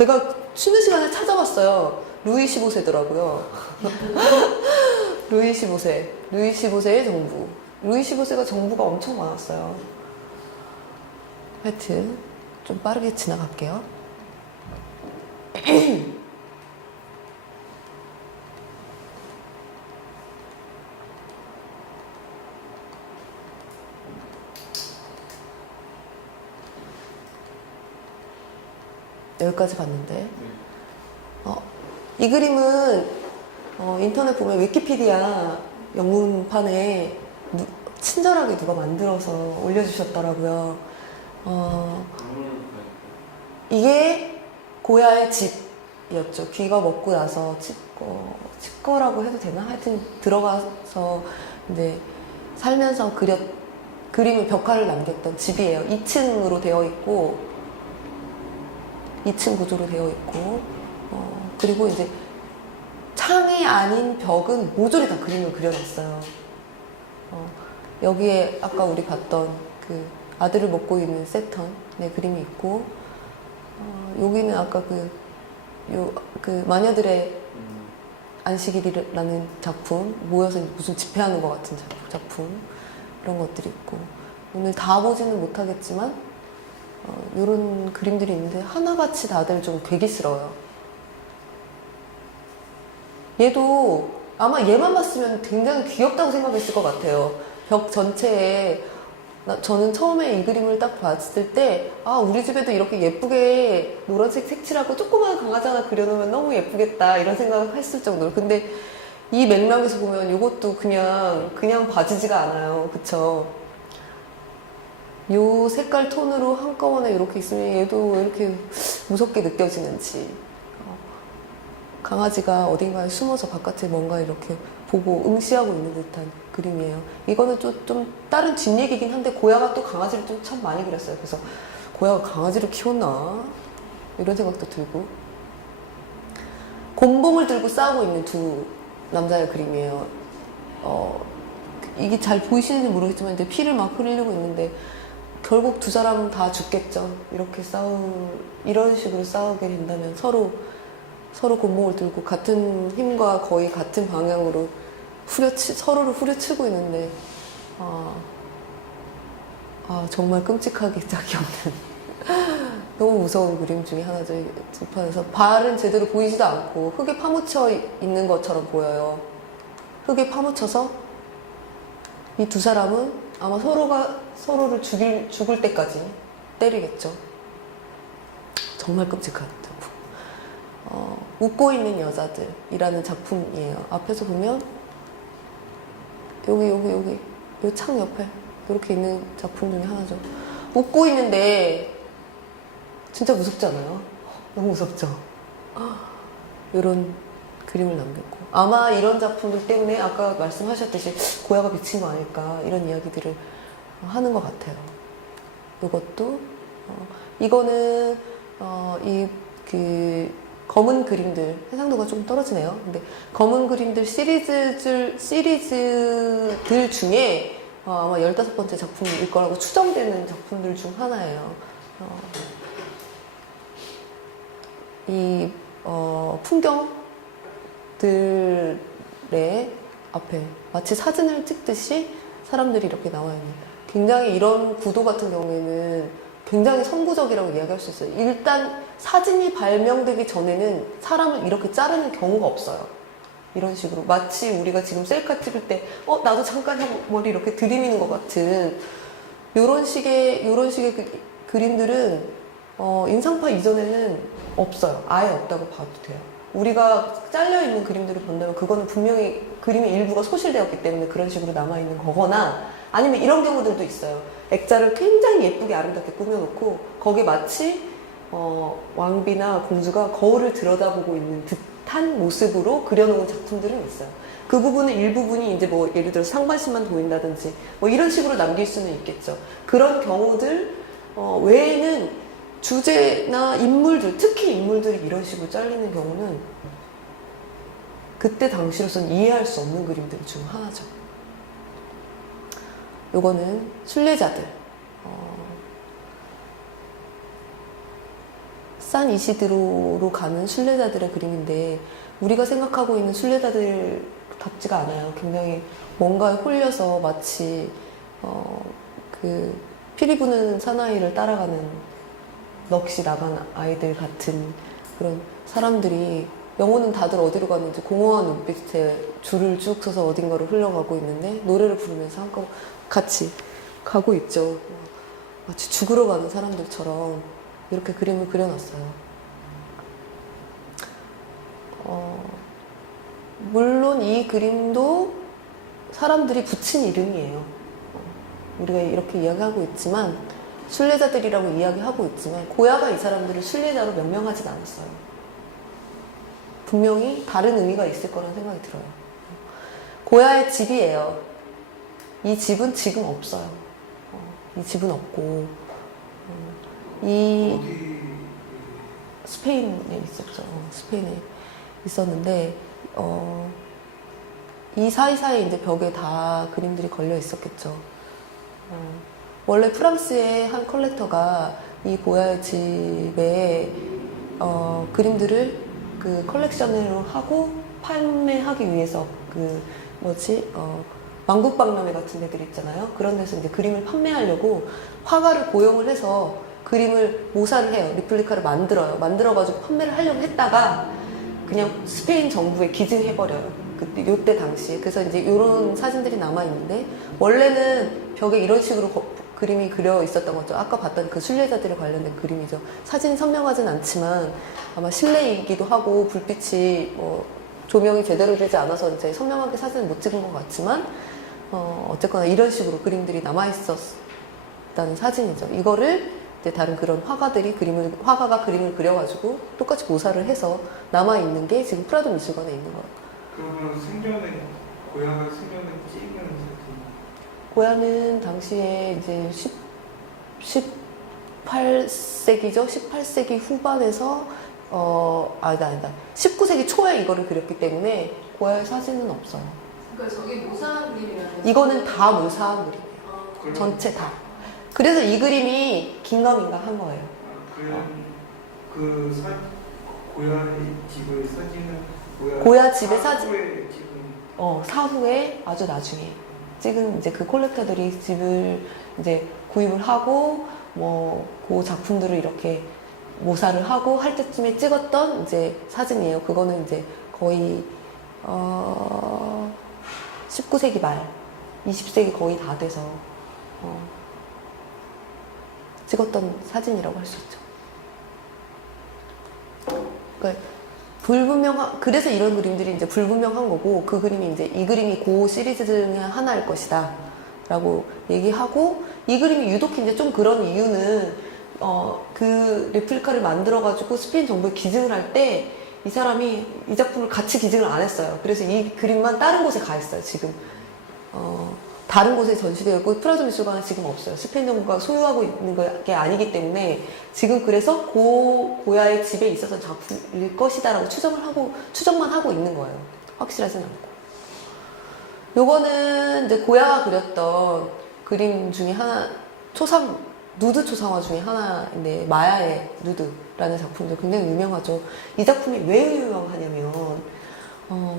제가 쉬는 시간에 찾아봤어요. 루이 15세더라고요. 루이 15세. 루이 15세의 정부. 루이 15세가 정부가 엄청 많았어요. 하여튼 좀 빠르게 지나갈게요. 여기까지 봤는데 이 그림은 인터넷 보면 위키피디아 영문판에 친절하게 누가 만들어서 올려주셨더라고요. 이게 고야의 집이었죠. 귀가 먹고 나서 칩거라고 해도 되나? 하여튼 들어가서 이제 살면서 그림을 벽화를 남겼던 집이에요. 2층으로 되어 있고 2층 구조로 되어 있고 그리고 이제 창이 아닌 벽은 모조리 다 그림을 그려놨어요. 여기에 아까 우리 봤던 그 아들을 먹고 있는 세턴의 그림이 있고 여기는 아까 그 마녀들의 안식일이라는 작품, 모여서 무슨 집회하는 것 같은 작품, 이런 것들이 있고, 오늘 다 보지는 못하겠지만 이런 그림들이 있는데 하나같이 다들 좀 괴기스러워요. 얘도 아마 얘만 봤으면 굉장히 귀엽다고 생각했을 것 같아요. 벽 전체에 저는 처음에 이 그림을 딱 봤을 때 우리 집에도 이렇게 예쁘게 노란색 색칠하고 조그마한 강아지 하나 그려놓으면 너무 예쁘겠다 이런 생각을 했을 정도로. 근데 이 맥락에서 보면 이것도 그냥 봐지지가 않아요. 그쵸? 요 색깔 톤으로 한꺼번에 이렇게 있으면 얘도 왜 이렇게 무섭게 느껴지는지. 강아지가 어딘가에 숨어서 바깥에 뭔가 이렇게 보고 응시하고 있는 듯한 그림이에요. 이거는 좀 다른 뒷얘기긴 한데 고야가 또 강아지를 좀 참 많이 그렸어요. 그래서 고야가 강아지를 키웠나? 이런 생각도 들고. 곤봉을 들고 싸우고 있는 두 남자의 그림이에요. 이게 잘 보이시는지 모르겠지만 이제 피를 막 흘리고 있는데 결국 두 사람은 다 죽겠죠. 이런 식으로 싸우게 된다면 서로 곤봉을 들고 같은 힘과 거의 같은 방향으로 서로를 후려치고 있는데 정말 끔찍하게 짝이 없는 너무 무서운 그림 중에 하나죠. 그래서 발은 제대로 보이지도 않고 흙에 파묻혀 있는 것처럼 보여요. 흙에 파묻혀서 이 두 사람은 아마 서로가 서로를 죽을 때까지 때리겠죠. 정말 끔찍한 작품. 웃고 있는 여자들이라는 작품이에요. 앞에서 보면 여기 요 창 옆에 이렇게 있는 작품 중에 하나죠. 웃고 있는데 진짜 무섭지 않아요? 너무 무섭죠? 이런 그림을 남겼고 아마 이런 작품들 때문에 아까 말씀하셨듯이 고야가 미친 거 아닐까 이런 이야기들을 하는 것 같아요. 이것도 이거는 검은 그림들 해상도가 좀 떨어지네요. 근데 검은 그림들 시리즈들 중에 아마 15번째 작품일 거라고 추정되는 작품들 중 하나예요. 이 풍경들의 앞에 마치 사진을 찍듯이 사람들이 이렇게 나와 있는, 굉장히 이런 구도 같은 경우에는 굉장히 선구적이라고 이야기할 수 있어요. 일단 사진이 발명되기 전에는 사람을 이렇게 자르는 경우가 없어요. 이런 식으로 마치 우리가 지금 셀카 찍을 때 나도 잠깐 머리 이렇게 들이미는 것 같은 이런 식의 그림들은 인상파 이전에는 없어요. 아예 없다고 봐도 돼요. 우리가 잘려있는 그림들을 본다면 그거는 분명히 그림의 일부가 소실되었기 때문에 그런 식으로 남아있는 거거나, 아니면 이런 경우들도 있어요. 액자를 굉장히 예쁘게 아름답게 꾸며놓고 거기에 마치 왕비나 공주가 거울을 들여다보고 있는 듯한 모습으로 그려놓은 작품들은 있어요. 그 부분은 일부분이 이제 뭐 예를 들어 상반신만 보인다든지 뭐 이런 식으로 남길 수는 있겠죠. 그런 경우들 외에는 주제나 인물들, 특히 인물들이 이런 식으로 잘리는 경우는 그때 당시로서는 이해할 수 없는 그림들 중 하나죠. 요거는 순례자들. 산 이시드로로 가는 순례자들의 그림인데 우리가 생각하고 있는 순례자들 같지가 않아요. 굉장히 뭔가에 홀려서 마치 그 피리 부는 사나이를 따라가는 넋이 나간 아이들 같은 그런 사람들이 영혼은 다들 어디로 가는지 공허한 눈빛에 줄을 쭉 서서 어딘가로 흘러가고 있는데 노래를 부르면서 한껏 같이 가고 있죠. 마치 죽으러 가는 사람들처럼 이렇게 그림을 그려놨어요. 물론 이 그림도 사람들이 붙인 이름이에요. 우리가 이렇게 이야기하고 있지만 순례자들이라고 이야기하고 있지만 고야가 이 사람들을 순례자로 명명하진 않았어요. 분명히 다른 의미가 있을 거라는 생각이 들어요. 고야의 집이에요. 이 집은 지금 없어요. 이 집은 없고 이 스페인에 있었죠. 스페인에 있었는데 이 사이사이 이제 벽에 다 그림들이 걸려 있었겠죠. 원래 프랑스의 한 컬렉터가 이 고야의 집에 그림들을 그 컬렉션으로 하고 판매하기 위해서 만국박람회 같은 데들 있잖아요. 그런 데서 이제 그림을 판매하려고 화가를 고용을 해서 그림을 모사를 해요. 리플리카를 만들어요. 만들어가지고 판매를 하려고 했다가 그냥 스페인 정부에 기증해버려요. 요때 당시에. 그래서 이제 이런 사진들이 남아있는데 원래는 벽에 이런 식으로 그림이 그려 있었던 거죠. 아까 봤던 그 순례자들에 관련된 그림이죠. 사진이 선명하진 않지만 아마 실내이기도 하고 불빛이 조명이 제대로 되지 않아서 이제 선명하게 사진을 못 찍은 것 같지만 어쨌거나 이런 식으로 그림들이 남아있었다는 사진이죠. 이거를 이제 다른 그런 화가가 그림을 그려가지고 똑같이 모사를 해서 남아있는 게 지금 프라도 미술관에 있는 거예요. 그러면 고야가 생전에 찍은 사진? 고야는 당시에 이제 18세기죠. 18세기 후반에서 아니다. 19세기 초에 이거를 그렸기 때문에 고야의 사진은 없어요. 그러니까 저게 모사한 그림이라는 이거는 다 모사한 그림이에요. 전체 다. 그래서 이 그림이 긴가민가한 거예요. 고야의 집의 사진은 고야 집의 사진. 집은 사후에 아주 나중에 찍은 이제 그 콜렉터들이 집을 이제 구입을 하고 그 작품들을 이렇게 모사를 하고 할 때쯤에 찍었던 이제 사진이에요. 그거는 이제 거의 19세기 말, 20세기 거의 다 돼서 찍었던 사진이라고 할 수 있죠. 그러니까 그래서 이런 그림들이 이제 불분명한 거고, 그 그림이 이제 이 그림이 고 시리즈 중에 하나일 것이다 라고 얘기하고, 이 그림이 유독 이제 좀 그런 이유는 그 레플리카를 만들어 가지고 스페인 정부에 기증을 할 때 이 사람이 이 작품을 같이 기증을 안 했어요. 그래서 이 그림만 다른 곳에 가 있어요. 지금 다른 곳에 전시되어 있고 프라도 미술관은 지금 없어요. 스페인 정부가 소유하고 있는 게 아니기 때문에 지금 그래서 고야의 집에 있었던 작품일 것이다라고 추정만 하고 있는 거예요. 확실하진 않고. 요거는 이제 고야가 그렸던 그림 중에 하나, 누드 초상화 중에 하나인데, 마야의 누드라는 작품도 굉장히 유명하죠. 이 작품이 왜 유명하냐면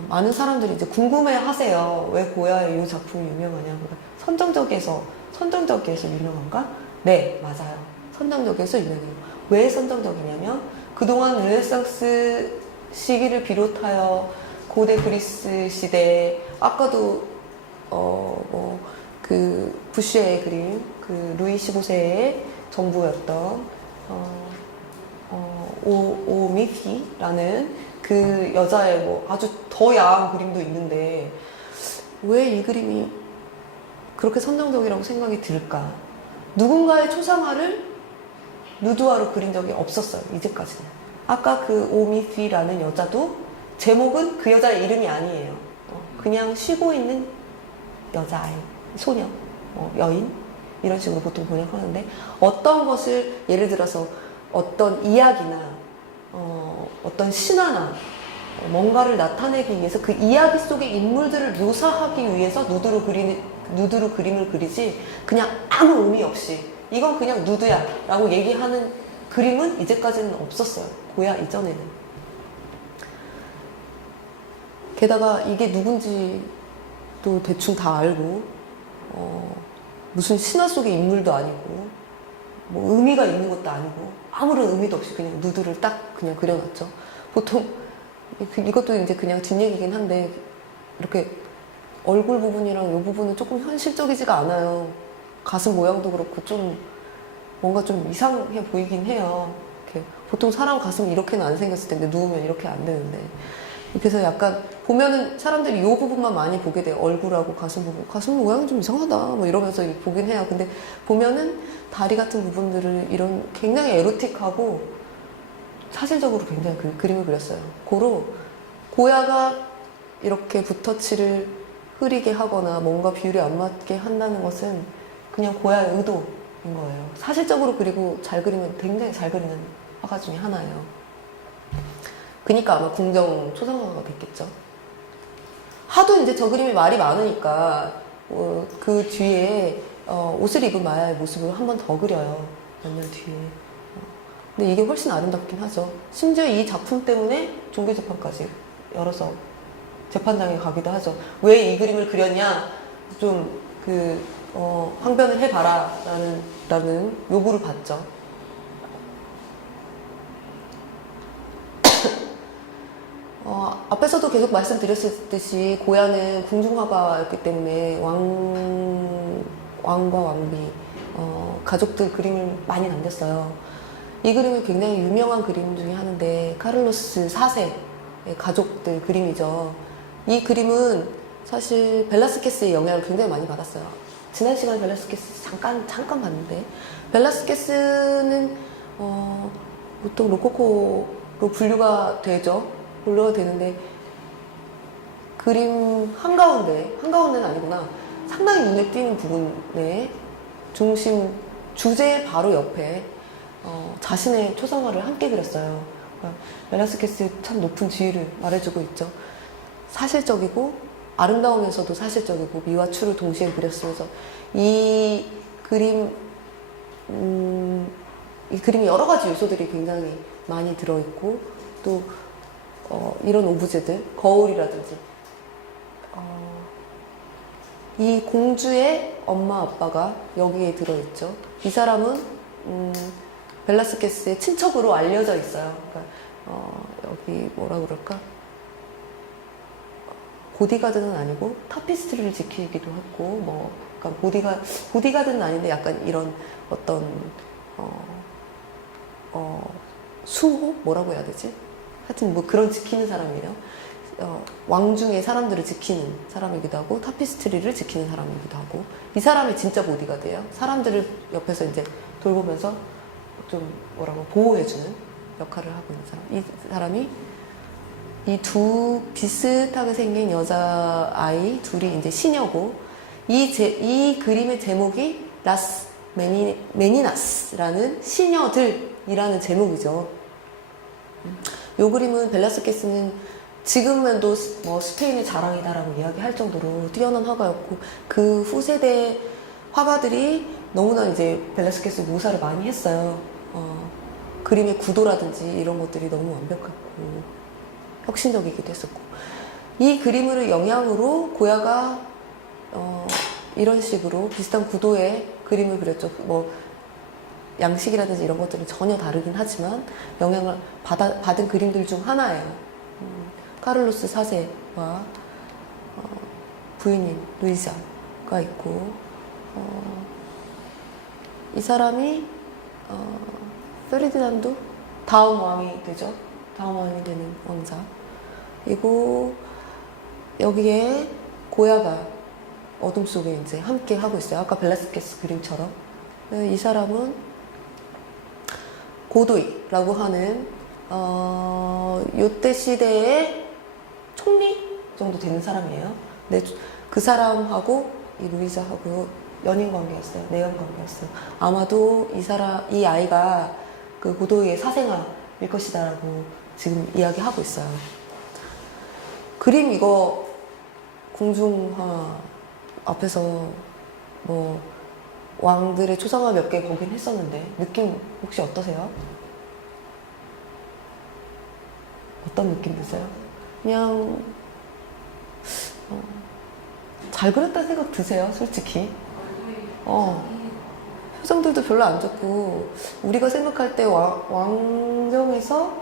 많은 사람들이 이제 궁금해 하세요. 왜 고야의 이 작품이 유명하냐. 선정적에서 유명한가? 네, 맞아요. 선정적에서 유명해요. 왜 선정적이냐면, 그동안 르네상스 시기를 비롯하여 고대 그리스 시대, 아까도, 그, 부쉐의 그림, 그, 루이 15세의 정부였던, 오미피라는 그 여자의 아주 더 야한 그림도 있는데 왜 이 그림이 그렇게 선정적이라고 생각이 들까? 누군가의 초상화를 누드화로 그린 적이 없었어요. 이제까지는. 아까 그 오미피라는 여자도 제목은 그 여자의 이름이 아니에요. 그냥 쉬고 있는 여자아이, 소녀, 여인 이런 식으로 보통 번역하는데, 어떤 것을 예를 들어서 어떤 이야기나 어떤 신화나 뭔가를 나타내기 위해서 그 이야기 속의 인물들을 묘사하기 위해서 누드로 그림을 그리지, 그냥 아무 의미 없이 이건 그냥 누드야 라고 얘기하는 그림은 이제까지는 없었어요. 고야 이전에는. 게다가 이게 누군지도 대충 다 알고 무슨 신화 속의 인물도 아니고 뭐 의미가 있는 것도 아니고 아무런 의미도 없이 그냥 누드를 딱 그냥 그려놨죠. 보통 이것도 이제 그냥 뒷얘기긴 한데 이렇게 얼굴 부분이랑 이 부분은 조금 현실적이지가 않아요. 가슴 모양도 그렇고 좀 뭔가 좀 이상해 보이긴 해요. 이렇게 보통 사람 가슴이 이렇게는 안 생겼을 텐데 누우면 이렇게 안 되는데 그래서 약간 보면은 사람들이 이 부분만 많이 보게 돼요. 얼굴하고 가슴 부분. 가슴 모양이 좀 이상하다 뭐 이러면서 보긴 해요. 근데 보면은 다리 같은 부분들을 이런 굉장히 에로틱하고 사실적으로 굉장히 그림을 그렸어요. 고로 고야가 이렇게 붓터치를 흐리게 하거나 뭔가 비율이 안 맞게 한다는 것은 그냥 고야의 의도인 거예요. 사실적으로 그리고 잘 그리면 굉장히 잘 그리는 화가 중에 하나예요. 그러니까 아마 궁정 초상화가 됐겠죠. 하도 이제 저 그림이 말이 많으니까 그 뒤에 옷을 입은 마야의 모습을 한 번 더 그려요. 몇 년 뒤에. 근데 이게 훨씬 아름답긴 하죠. 심지어 이 작품 때문에 종교재판까지 열어서 재판장에 가기도 하죠. 왜 이 그림을 그렸냐? 좀 항변을 해봐라 라는 요구를 받죠. 앞에서도 계속 말씀드렸듯이 고야는 궁중화가였기 때문에 왕과 왕비 가족들 그림을 많이 남겼어요. 이 그림이 굉장히 유명한 그림 중에 하나인데 카를로스 4세의 가족들 그림이죠. 이 그림은 사실 벨라스케스의 영향을 굉장히 많이 받았어요. 지난 시간에 벨라스케스 잠깐 봤는데 벨라스케스는 보통 로코코로 분류가 되는데 그림 한가운데는 아니구나. 상당히 눈에 띄는 부분에 주제 바로 옆에 자신의 초상화를 함께 그렸어요. 그러니까 벨라스케스 참 높은 지위를 말해주고 있죠. 사실적이고 아름다우면서도 사실적이고 미와 추를 동시에 그렸으면서 이 그림이 여러 가지 요소들이 굉장히 많이 들어있고 또 이런 오브제들, 거울이라든지 이 공주의 엄마 아빠가 여기에 들어있죠. 이 사람은 벨라스케스의 친척으로 알려져 있어요. 그러니까 여기 뭐라 그럴까? 보디가드는 아니고 타피스트리를 지키기도 했고 뭐 그러니까 보디가드는 아닌데 약간 이런 어떤 수호? 뭐라고 해야 되지? 하여튼 뭐 그런 지키는 사람이에요. 왕중의 사람들을 지키는 사람이기도 하고 타피스트리를 지키는 사람이기도 하고 이 사람이 진짜 보디가드예요. 사람들을 옆에서 이제 돌보면서 좀 보호해주는 역할을 하고 있는 사람. 이 사람이 이 두 비슷하게 생긴 여자아이 둘이 이제 시녀고 이 그림의 제목이 라스 메니나스라는 시녀들이라는 제목이죠. 이 그림은 벨라스케스는 지금도 뭐 스페인의 자랑이다라고 이야기할 정도로 뛰어난 화가였고 그 후세대 화가들이 너무나 이제 벨라스케스 묘사를 많이 했어요. 그림의 구도라든지 이런 것들이 너무 완벽했고 혁신적이기도 했었고 이 그림을 영향으로 고야가 이런 식으로 비슷한 구도의 그림을 그렸죠. 뭐 양식이라든지 이런 것들은 전혀 다르긴 하지만 영향을 받은 그림들 중 하나예요. 카를로스 4세와 부인인 루이자가 있고 이 사람이 페르디난도 다음 왕이 되죠. 다음 왕이 되는 왕자. 그리고 여기에 고야가 어둠 속에 이제 함께 하고 있어요. 아까 벨라스케스 그림처럼. 이 사람은 고도이라고 하는 요때 시대의 총리 정도 되는 사람이에요. 근데 그 사람하고 이 루이자하고 연인 관계였어요. 내연 관계였어요. 아마도 이 아이가 그 고도이의 사생아일 것이다라고 지금 이야기하고 있어요. 그림 이거 궁중화 앞에서 뭐 왕들의 초상화 몇 개 보긴 했었는데 느낌 혹시 어떠세요? 어떤 느낌 드세요? 그냥 잘 그렸다는 생각 드세요, 솔직히? 표정들도 별로 안 좋고 우리가 생각할 때 왕정에서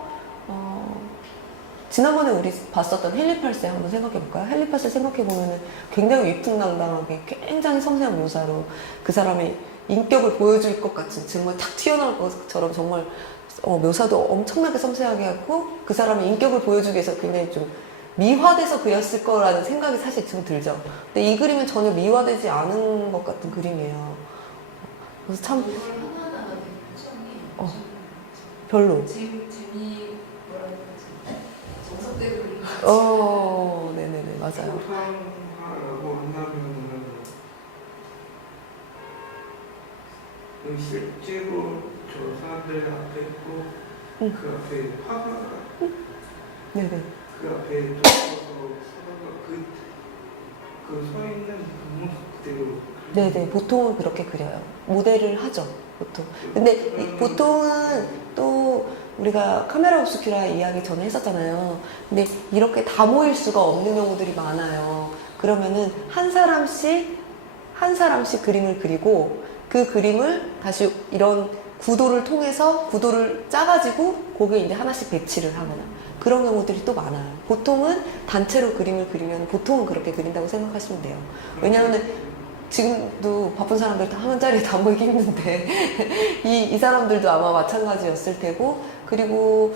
지난번에 우리 봤었던 헨리 8세 한번 생각해볼까요? 헨리 8세 생각해보면 굉장히 위풍당당하게 굉장히 섬세한 묘사로 그 사람의 인격을 보여줄 것 같은 정말 탁 튀어나올 것처럼 정말 묘사도 엄청나게 섬세하게 하고 그 사람의 인격을 보여주기 위해서 굉장히 좀 미화돼서 그렸을 거라는 생각이 사실 지금 들죠. 근데 이 그림은 전혀 미화되지 않은 것 같은 그림이에요. 그래서 참 이걸 하나하나 되게 표정이 별로. 재미 뭐라 그러지? 정석대로 그린 네네네, 맞아요. 소상화라고 한다면은 실제로 저 사람들 앞에 또 그 앞에 화가가 네네. 그 앞에 서가 그 서 있는 그 모습 그대로 네네, 보통은 그렇게 그려요. 모델을 하죠, 보통. 근데 보통은 또 우리가 카메라 옵스큐라 이야기 전에 했었잖아요. 근데 이렇게 다 모일 수가 없는 경우들이 많아요. 그러면은 한 사람씩 그림을 그리고 그 그림을 다시 이런 구도를 통해서 구도를 짜가지고 거기에 이제 하나씩 배치를 하거나 그런 경우들이 또 많아요. 보통은 단체로 그림을 그리면 보통은 그렇게 그린다고 생각하시면 돼요. 왜냐하면 지금도 바쁜 사람들 다 한 자리에 다 모이기 힘든데 이 사람들도 아마 마찬가지였을 테고 그리고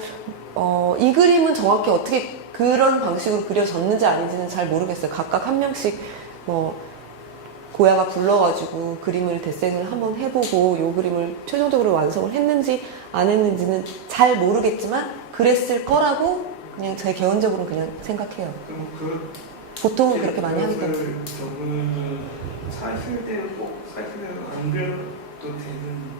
이 그림은 정확히 어떻게 그런 방식으로 그려졌는지 아닌지는 잘 모르겠어요. 각각 한 명씩 고야가 불러가지고 그림을 데생을 한번 해보고 이 그림을 최종적으로 완성을 했는지 안 했는지는 잘 모르겠지만 그랬을 거라고 그냥 제 개인적으로 그냥 생각해요. 그럼 보통은 그렇게 많이 하기 때문에. 저분은 사실대로 안 그려도 되는.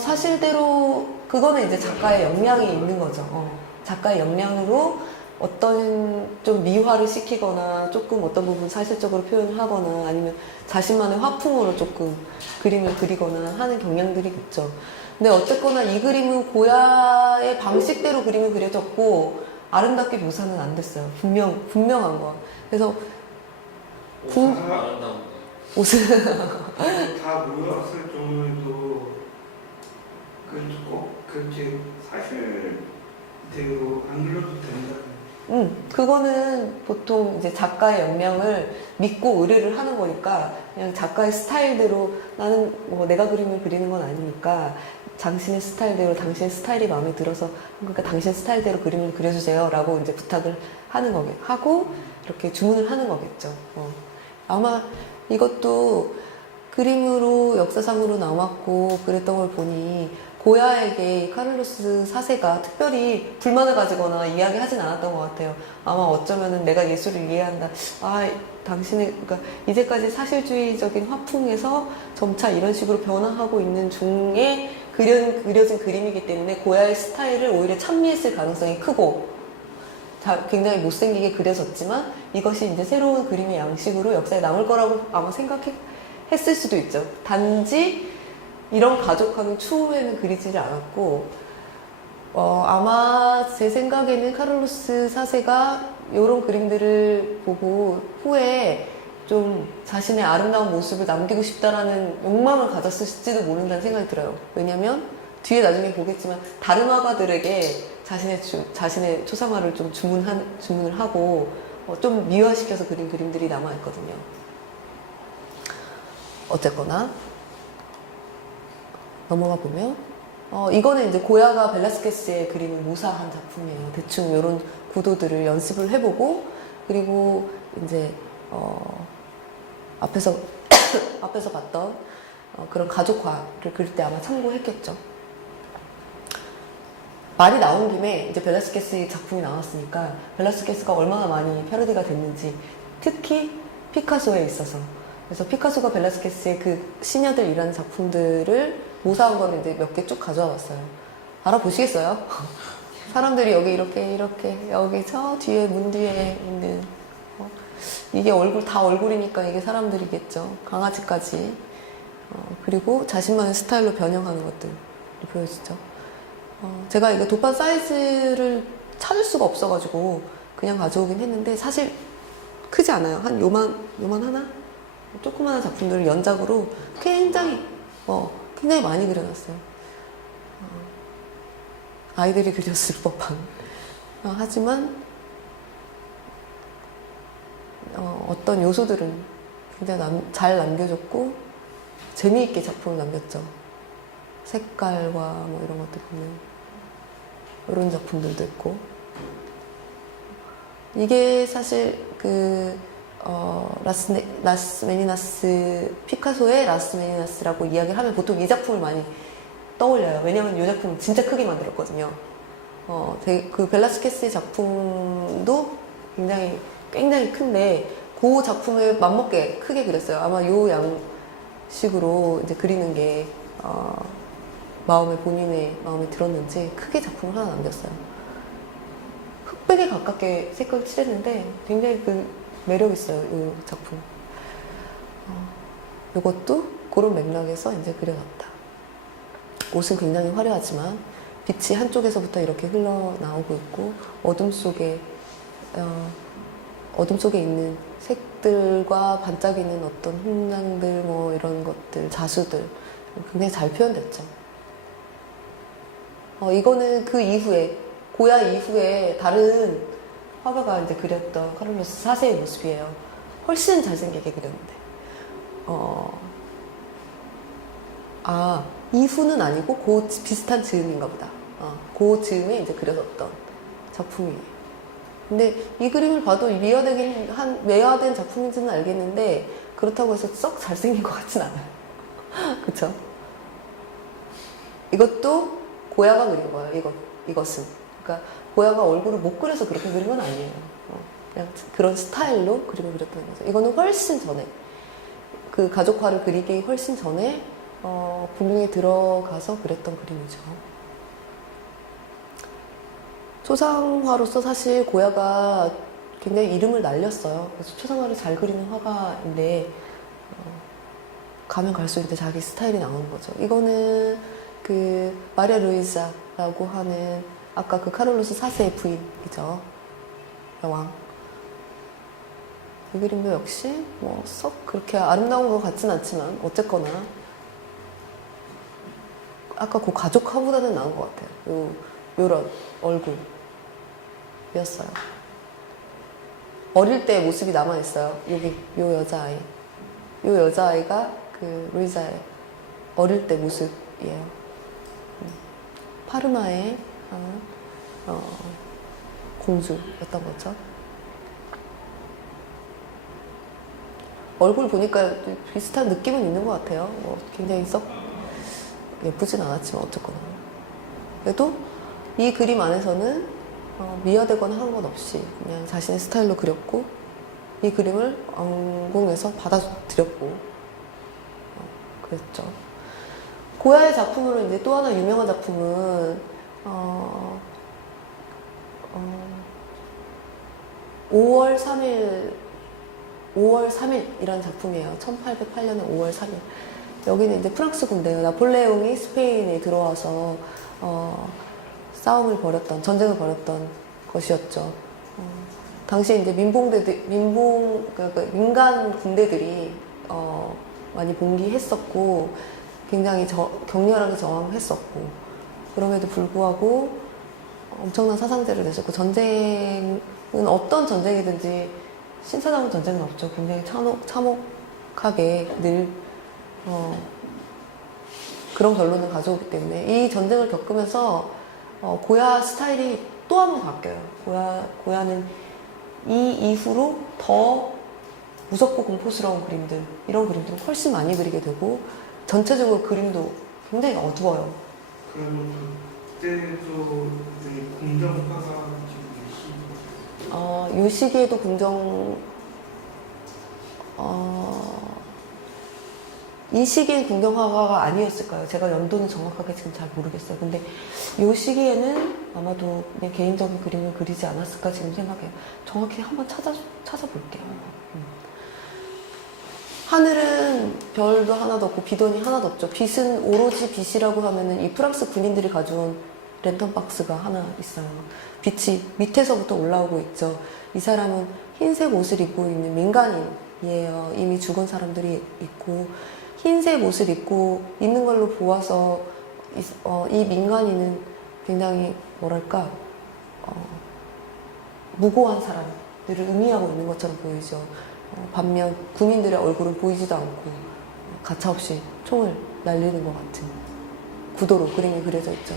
사실대로 그거는 이제 작가의 역량이 있는 거죠. 작가의 역량으로 어떤 좀 미화를 시키거나 조금 어떤 부분 사실적으로 표현을 하거나 아니면 자신만의 화풍으로 조금 그림을 그리거나 하는 경향들이 있죠. 근데 어쨌거나 이 그림은 고야의 방식대로 그림이 그려졌고 아름답게 묘사는 안 됐어요. 분명한 거. 그래서 옷은 다 모였을 정도도 그렇게 사실대로 안 그려도 된다. 그거는 보통 이제 작가의 역량을 믿고 의뢰를 하는 거니까 그냥 작가의 스타일대로 나는 뭐 내가 그림을 그리는 건 아니니까 당신의 스타일대로 당신의 스타일이 마음에 들어서 그러니까 당신 스타일대로 그림을 그려주세요 라고 이제 부탁을 하는 하고 이렇게 주문을 하는 거겠죠. 아마 이것도 그림으로 역사상으로 남았고 그랬던 걸 보니 고야에게 카를로스 4세가 특별히 불만을 가지거나 이야기하진 않았던 것 같아요. 아마 어쩌면은 내가 예술을 이해한다. 그러니까 이제까지 사실주의적인 화풍에서 점차 이런 식으로 변화하고 있는 중에 그려진 그림이기 때문에 고야의 스타일을 오히려 찬미했을 가능성이 크고 굉장히 못생기게 그려졌지만 이것이 이제 새로운 그림의 양식으로 역사에 남을 거라고 아마 생각했을 수도 있죠. 단지 이런 가족화는 추후에는 그리지를 않았고 아마 제 생각에는 카를로스 4세가 이런 그림들을 보고 후에 좀 자신의 아름다운 모습을 남기고 싶다라는 욕망을 가졌을지도 모른다는 생각이 들어요. 왜냐면 뒤에 나중에 보겠지만 다른 화가들에게 자신의 초상화를 좀 주문을 하고 좀 미화시켜서 그린 그림들이 남아있거든요. 어쨌거나 넘어가 보면 이거는 이제 고야가 벨라스케스의 그림을 모사한 작품이에요. 대충 이런 구도들을 연습을 해보고 그리고 이제 앞에서 봤던 그런 가족화를 그릴 때 아마 참고했겠죠. 말이 나온 김에 이제 벨라스케스의 작품이 나왔으니까 벨라스케스가 얼마나 많이 패러디가 됐는지 특히 피카소에 있어서 그래서 피카소가 벨라스케스의 그 시녀들이라는 작품들을 모사한 거를 이제 몇 개 쭉 가져와 봤어요. 알아보시겠어요? 사람들이 여기 이렇게 여기 저 뒤에 문 뒤에 있는 이게 다 얼굴이니까 이게 사람들이겠죠. 강아지까지 그리고 자신만의 스타일로 변형하는 것들이 보여지죠. 제가 이거 도판 사이즈를 찾을 수가 없어가지고 그냥 가져오긴 했는데 사실 크지 않아요. 한 요만 하나? 조그마한 작품들을 연작으로 굉장히 많이 그려놨어요. 아이들이 그렸을 법한. 하지만 어떤 요소들은 굉장히 잘 남겨줬고 재미있게 작품을 남겼죠. 색깔과 뭐 이런 것들 보면 이런 작품들도 있고 이게 사실 라스 메니나스 피카소의 라스 메니나스라고 이야기를 하면 보통 이 작품을 많이 떠올려요. 왜냐면 이 작품을 진짜 크게 만들었거든요. 그 벨라스케스의 작품도 굉장히 큰데 그 작품을 맘먹게 크게 그렸어요. 아마 요 양식으로 이제 그리는 게 본인의 마음에 들었는지 크게 작품을 하나 남겼어요. 흑백에 가깝게 색깔을 칠했는데 굉장히 매력 있어요. 이 작품. 이것도 그런 맥락에서 이제 그려놨다. 옷은 굉장히 화려하지만 빛이 한쪽에서부터 이렇게 흘러나오고 있고 어둠 속에 있는 색들과 반짝이는 어떤 훈장들 뭐 이런 것들 자수들 굉장히 잘 표현됐죠. 이거는 그 이후에 고야 이후에 다른 화가가 이제 그렸던 카를로스 4세의 모습이에요. 훨씬 잘생기게 그렸는데 이후는 아니고 그 비슷한 즈음인가 보다. 그 즈음에 이제 그려졌던 작품이에요. 근데 이 그림을 봐도 미화된 작품인지는 알겠는데 그렇다고 해서 썩 잘생긴 것 같진 않아요. 그쵸? 이것도 고야가 그린 거예요. 이것은. 그러니까 고야가 얼굴을 못 그려서 그렇게 그린 건 아니에요. 그냥 그런 스타일로 그림을 그렸다는 거죠. 이거는 훨씬 전에 그 가족화를 그리기 훨씬 전에 궁중에 들어가서 그렸던 그림이죠. 초상화로서 사실 고야가 굉장히 이름을 날렸어요. 그래서 초상화를 잘 그리는 화가인데 가면 갈수록 이제 자기 스타일이 나오는 거죠. 이거는 그 마리아 루이자라고 하는 아까 그 카를로스 4세의 부인이죠. 여왕. 이 그림도 역시 뭐 썩 그렇게 아름다운 것 같진 않지만 어쨌거나 아까 그 가족화보다는 나은 것 같아요. 요런 얼굴이었어요. 어릴 때 모습이 남아있어요. 여기 요 여자아이. 요 여자아이가 그 루이자의 어릴 때 모습이에요. 파르마의 공주였던 거죠. 얼굴 보니까 비슷한 느낌은 있는 것 같아요. 굉장히 썩 예쁘진 않았지만 어쨌거나. 그래도 이 그림 안에서는 미화되거나 한 것 없이 그냥 자신의 스타일로 그렸고 이 그림을 왕궁에서 받아들였고 그랬죠. 고야의 작품으로 이제 또 하나 유명한 작품은 5월 3일이라는 작품이에요. 1808년에 5월 3일. 여기는 이제 프랑스 군대예요. 나폴레옹이 스페인에 들어와서 전쟁을 벌였던 것이었죠. 당시에 이제 그러니까 민간 군대들이 많이 봉기했었고 굉장히 격렬하게 저항했었고 그럼에도 불구하고 엄청난 사상자를 냈었고 전쟁은 어떤 전쟁이든지 신사다운 전쟁은 없죠. 굉장히 참혹하게 늘 그런 결론을 가져오기 때문에 이 전쟁을 겪으면서 고야 스타일이 또 한 번 바뀌어요. 고야는 이 이후로 더 무섭고 공포스러운 그림들, 이런 그림들을 훨씬 많이 그리게 되고 전체적으로 그림도 굉장히 어두워요. 그러면 그때도 이제 공정화가 지금 이 시기에도 이 시기엔 궁정화가가 아니었을까요? 제가 연도는 정확하게 지금 잘 모르겠어요. 근데 이 시기에는 아마도 그냥 개인적인 그림을 그리지 않았을까 지금 생각해요. 정확히 한번 찾아볼게요. 하늘은 별도 하나도 없고 빛원이 하나도 없죠. 빛은 오로지 빛이라고 하면은 이 프랑스 군인들이 가져온 랜턴 박스가 하나 있어요. 빛이 밑에서부터 올라오고 있죠. 이 사람은 흰색 옷을 입고 있는 민간인이에요. 이미 죽은 사람들이 있고 흰색 옷을 입고 있는 걸로 보아서 이 민간인은 굉장히 뭐랄까 무고한 사람들을 의미하고 있는 것처럼 보이죠. 반면 군인들의 얼굴은 보이지도 않고 가차없이 총을 날리는 것 같은 구도로 그림이 그려져 있죠.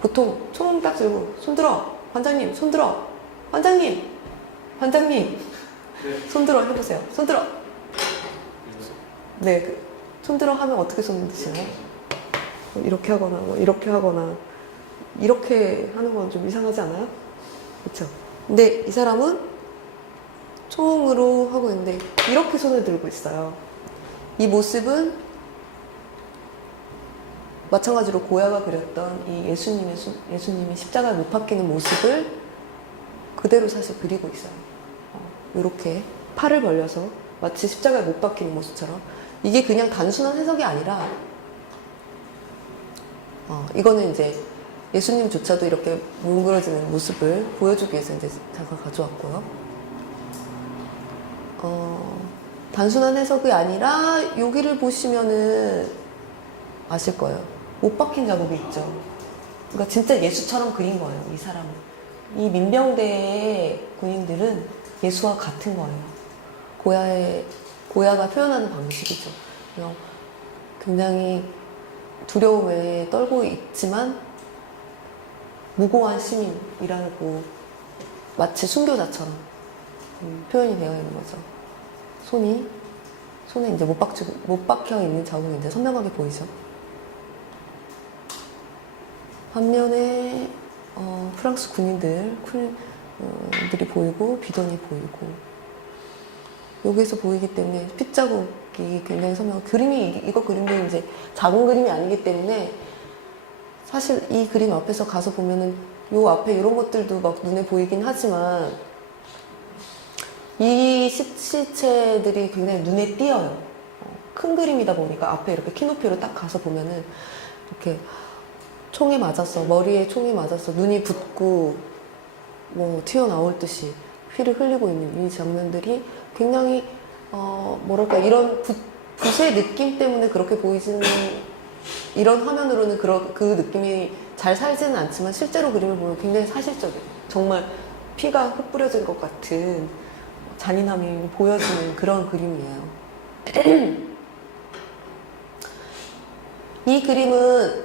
보통 총 딱 들고 손 들어! 관장님 손 들어! 관장님! 관장님! 네. 손 들어 해보세요. 손 들어! 네, 손 들어 하면 어떻게 손 드시나요? 이렇게 하거나 뭐 이렇게 하거나 이렇게 하는 건 좀 이상하지 않아요? 그렇죠? 근데 이 사람은 총으로 하고 있는데 이렇게 손을 들고 있어요. 이 모습은 마찬가지로 고야가 그렸던 이 예수님이 십자가에 못 박히는 모습을 그대로 사실 그리고 있어요. 이렇게 팔을 벌려서 마치 십자가에 못 박히는 모습처럼. 이게 그냥 단순한 해석이 아니라 이거는 이제 예수님조차도 이렇게 뭉그러지는 모습을 보여주기 위해서 이제 잠깐 가져왔고요. 단순한 해석이 아니라 여기를 보시면은 아실 거예요. 못 박힌 자국이 있죠. 그러니까 진짜 예수처럼 그린 거예요, 이 사람은. 이 민병대의 군인들은 예수와 같은 거예요. 고야가 표현하는 방식이죠. 그냥 굉장히 두려움에 떨고 있지만 무고한 시민이라고 마치 순교자처럼 표현이 되어 있는 거죠. 손에 이제 못 박혀 있는 자국이 이제 선명하게 보이죠. 반면에 프랑스 군인들이 보이고 비던이 보이고 여기에서 보이기 때문에 핏자국이 굉장히 선명한 이거 그림이 이제 작은 그림이 아니기 때문에 사실 이 그림 앞에서 가서 보면은 요 앞에 이런 것들도 막 눈에 보이긴 하지만 이 시체들이 굉장히 눈에 띄어요. 큰 그림이다 보니까 앞에 이렇게 키높이로 딱 가서 보면은 이렇게 총에 맞았어, 머리에 총이 맞았어, 눈이 붓고 뭐 튀어나올 듯이 피를 흘리고 있는 이 장면들이 굉장히 뭐랄까 이런 붓의 느낌 때문에 그렇게 보이지는 이런 화면으로는 그 느낌이 잘 살지는 않지만 실제로 그림을 보면 굉장히 사실적이에요. 정말 피가 흩뿌려진 것 같은 잔인함이 보여지는 그런 그림이에요. 이 그림은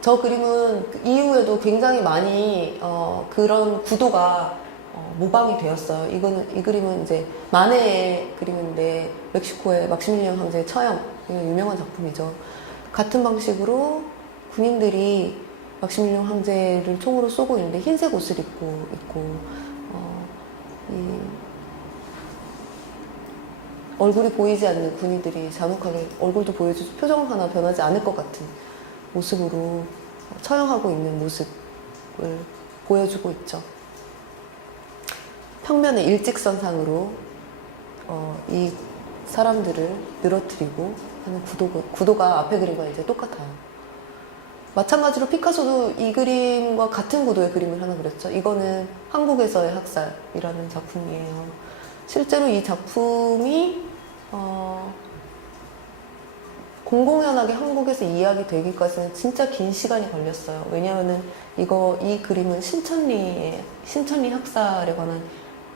저 그림은 이후에도 굉장히 많이 그런 구도가 모방이 되었어요. 이 그림은 이제 마네의 그림인데 멕시코의 막시밀리안 황제의 처형, 유명한 작품이죠. 같은 방식으로 군인들이 막시밀리안 황제를 총으로 쏘고 있는데 흰색 옷을 입고 있고 얼굴이 보이지 않는 군인들이 잔혹하게 얼굴도 보여주고 표정 하나 변하지 않을 것 같은 모습으로 처형하고 있는 모습을 보여주고 있죠. 평면의 일직선상으로 이 사람들을 늘어뜨리고 하는 구도가 앞에 그림과 이제 똑같아요. 마찬가지로 피카소도 이 그림과 같은 구도의 그림을 하나 그렸죠. 이거는 한국에서의 학살이라는 작품이에요. 실제로 이 작품이 공공연하게 한국에서 이야기 되기까지는 진짜 긴 시간이 걸렸어요. 왜냐하면 이 그림은 신천리 학살에 관한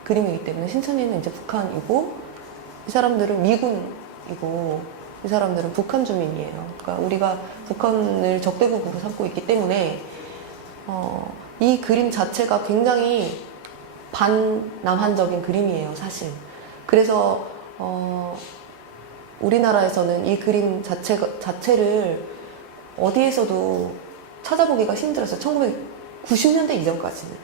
그림이기 때문에 신천리는 이제 북한이고 이 사람들은 미군이고 이 사람들은 북한 주민이에요. 그러니까 우리가 북한을 적대국으로 삼고 있기 때문에 이 그림 자체가 굉장히 반남한적인 그림이에요, 사실. 그래서 우리나라에서는 이 그림 자체를 어디에서도 찾아보기가 힘들었어요. 1990년대 이전까지는.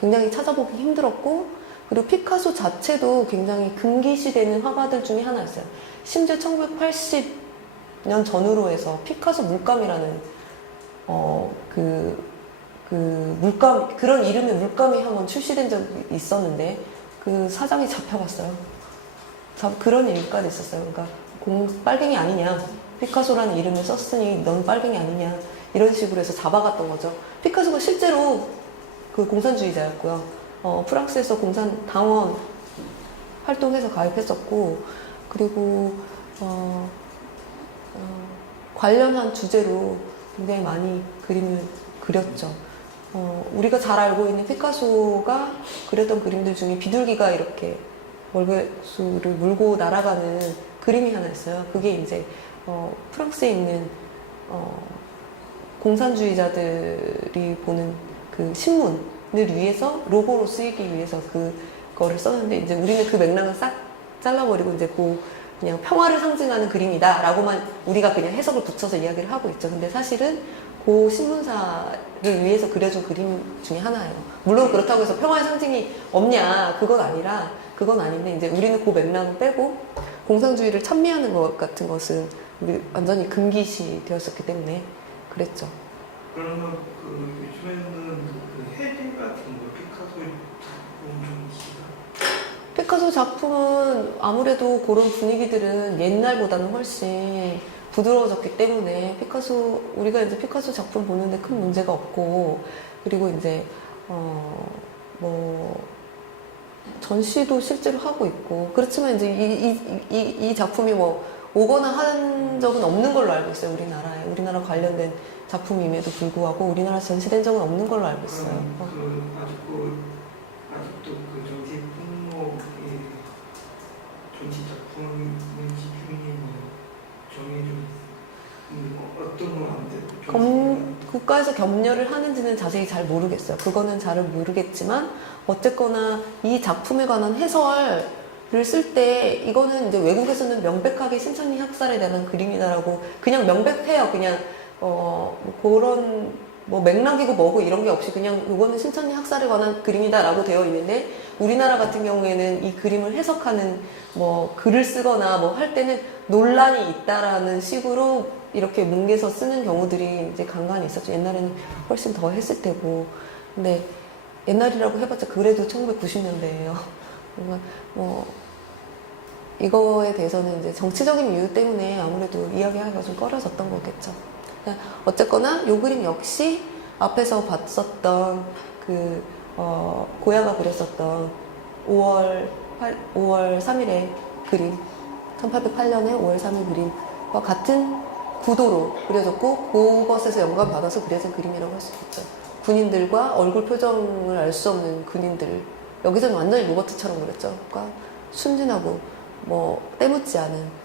굉장히 찾아보기 힘들었고, 그리고 피카소 자체도 굉장히 금기시되는 화가들 중에 하나였어요. 심지어 1980년 전후로 해서 피카소 물감이라는, 그런 이름의 물감이 한번 출시된 적이 있었는데, 그 사장이 잡혀갔어요. 그런 일까지 있었어요. 그러니까 빨갱이 아니냐, 피카소라는 이름을 썼으니 넌 빨갱이 아니냐, 이런 식으로 해서 잡아갔던 거죠. 피카소가 실제로 그 공산주의자였고요. 프랑스에서 공산당원 활동해서 가입했었고, 그리고 관련한 주제로 굉장히 많이 그림을 그렸죠. 우리가 잘 알고 있는 피카소가 그렸던 그림들 중에 비둘기가 이렇게 월계수를 물고 날아가는 그림이 하나 있어요. 그게 이제 프랑스에 있는 공산주의자들이 보는 그 신문을 위해서 로고로 쓰이기 위해서 그거를 썼는데, 이제 우리는 그 맥락을 싹 잘라버리고 이제 그냥 평화를 상징하는 그림이다라고만 우리가 그냥 해석을 붙여서 이야기를 하고 있죠. 근데 사실은 그 신문사를 위해서 그려준 그림 중에 하나예요. 물론 그렇다고 해서 평화의 상징이 없냐, 그건 아닌데, 이제 우리는 그 맥락을 빼고 공산주의를 찬미하는 것 같은 것은 우리 완전히 금기시 되었었기 때문에 그랬죠. 그러면 요즘에는 해리 같은 거 피카소 작품 좀 있어요? 피카소 작품은 아무래도 그런 분위기들은 옛날보다는 훨씬 부드러워졌기 때문에 우리가 이제 피카소 작품 보는데 큰 문제가 없고, 그리고 이제 전시도 실제로 하고 있고, 그렇지만 이제 이 작품이 오거나 한 적은 없는 걸로 알고 있어요. 우리나라 관련된 작품임에도 불구하고 우리나라 전시된 적은 없는 걸로 알고 있어요. 아직도 그 전시 품목의 전시 작품의 기준이 정해져 어떤 건 안 되고 국가에서 검열을 하는지는 자세히 잘 모르겠어요. 그거는 잘 모르겠지만 어쨌거나 이 작품에 관한 해설을 쓸 때 이거는 이제 외국에서는 명백하게 신천지 학살에 대한 그림이다라고 그냥 명백해요. 그냥 그런 맥락이고 뭐고 이런 게 없이 그냥 이거는 신천지 학살에 관한 그림이다라고 되어 있는데, 우리나라 같은 경우에는 이 그림을 해석하는 글을 쓰거나 할 때는 논란이 있다라는 식으로 이렇게 뭉개서 쓰는 경우들이 이제 간간히 있었죠. 옛날에는 훨씬 더 했을 테고. 근데 옛날이라고 해봤자 그래도 1990년대예요. 이거에 대해서는 이제 정치적인 이유 때문에 아무래도 이야기하기가 좀 꺼려졌던 거겠죠. 어쨌거나 이 그림 역시 앞에서 봤었던 고야가 그렸었던 5월 3일의 그림, 1808년에 5월 3일 그림과 같은 구도로 그려졌고, 그것에서 영감받아서 그려진 그림이라고 할 수 있죠. 군인들과 얼굴 표정을 알 수 없는 군인들, 여기서는 완전히 로버트처럼 그렸죠. 그러니까 순진하고 때묻지 않은